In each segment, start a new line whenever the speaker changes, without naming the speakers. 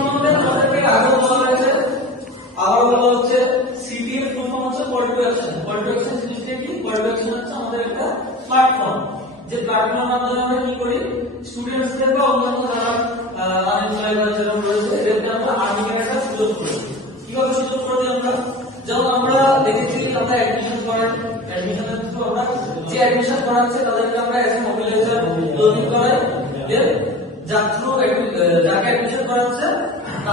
সম্বন্ধে তোমাদেরকে আগেও বলা হয়েছে আবার বলা হচ্ছে সিপিএস ফুল ফর্ম হচ্ছে কি? কল হচ্ছে আমাদের একটা প্ল্যাটফর্ম যে প্ল্যাটফর্মের মাধ্যমে আমরা কি করি? স্টুডেন্টসদের বা অন্যান্য যারা আনএমপ্লয়েড বা যারা রয়েছে, এদেরকে আমরা আর্নিং একটা সুযোগ করে কীভাবে সুযোগ করে আমরা? যেমন আমরা দেখেছি আমরা অ্যাডমিশন করার অ্যাডমিশনের থ্রু আমরা যে অ্যাডমিশন করাচ্ছে, তাদেরকে আমরা একটা মোবিলাইজার তৈরি এর যার থ্রু যাকে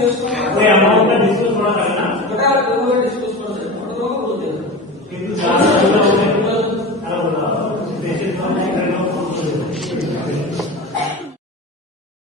कोई अमाउंट का डिस्कस होना था
ना बेटा